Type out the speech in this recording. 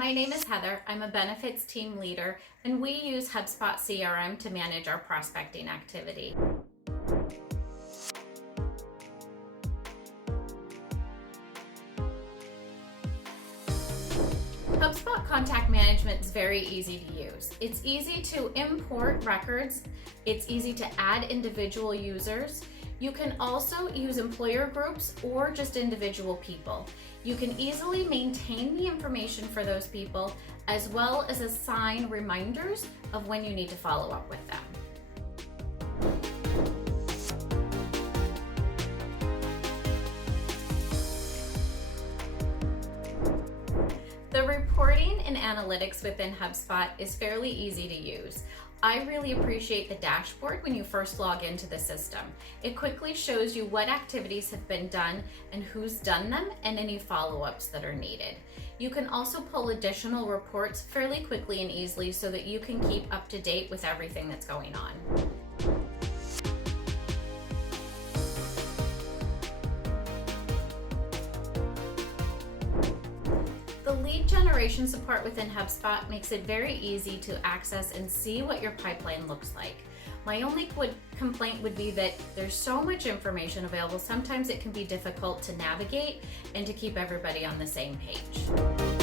my name is Heather. I'm a benefits team leader, and we use HubSpot CRM to manage our prospecting activity. HubSpot contact management is very easy to use. It's easy to import records. It's easy to add individual users. You can also use employer groups or just individual people. You can easily maintain the information for those people, as well as assign reminders of when you need to follow up with them. The reporting and analytics within HubSpot is fairly easy to use. I really appreciate the dashboard when you first log into the system. It quickly shows you what activities have been done and who's done them and any follow-ups that are needed. You can also pull additional reports fairly quickly and easily so that you can keep up to date with everything that's going on. The lead generation support within HubSpot makes it very easy to access and see what your pipeline looks like. My only complaint would be that there's so much information available, sometimes it can be difficult to navigate and to keep everybody on the same page.